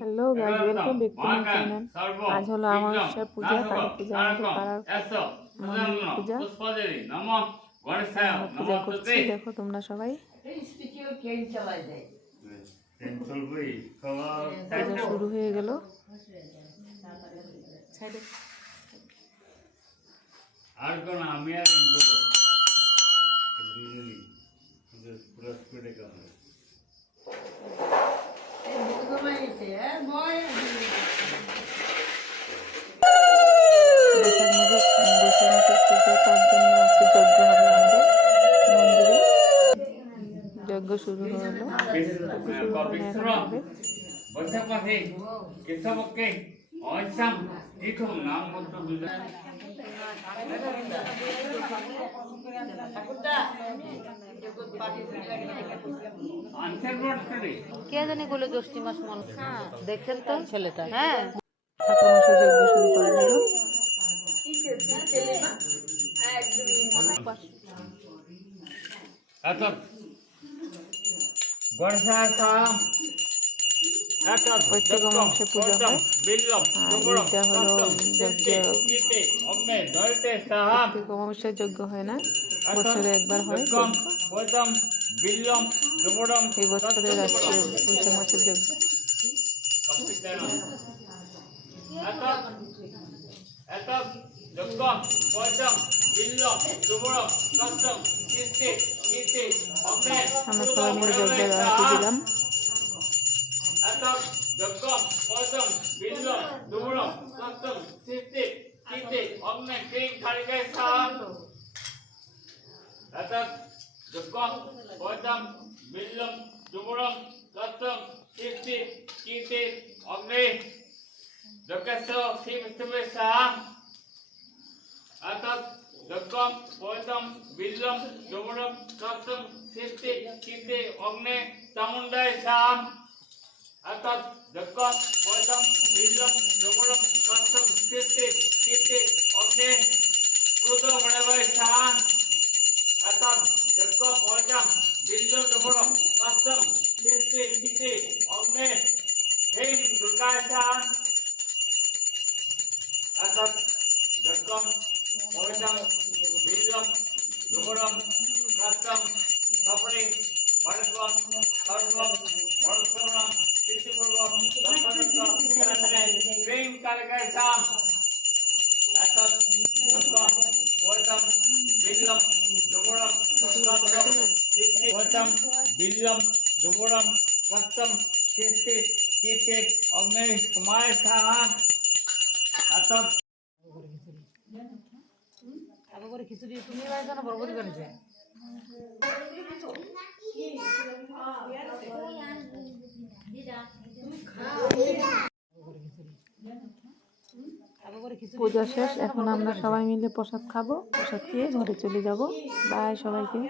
Hello guys, welcome back to my channel. আজ হলো আমাবস্যার পূজা, কালী পূজা, আমাদের পাড়ার মন্দির পূজা। আমরা পূজা করছি, দেখো তোমরা সবাই। পূজা শুরু হয়ে গেল। আর কোন আমি আর পুরো স্পিডে কাজ যজ্ঞ শুরু হলো। বৈশাখে কেশবকে অয়সাম তীর্থ নাম মন্ত্র কে জানি বলে জ্যৈষ্ঠী মাস মনে দেখছেন তো ছেলেটা। হ্যাঁ, ঠাকুর মশাই যজ্ঞ শুরু করে দিল। প্রত্যেক অমাবস্যায় পূজা হয়। এইটা হলো যজ্ঞ। প্রত্যেক অমাবস্যায় যজ্ঞ হয় না, বছরে একবার হয় যজ্ঞ। এই বছরের আজকে বৈশাখ মাসের যজ্ঞ। আমরা সবাই মিলে যজ্ঞের আরতি দিলাম। খিচুড়ি তুমি বানিয়েছো না বরবটি বানিয়েছে? পূজা শেষ, এখন আমরা সবাই মিলে প্রসাদ খাবো। প্রসাদ খেয়ে ঘরে চলে যাব। বাই সবাইকে।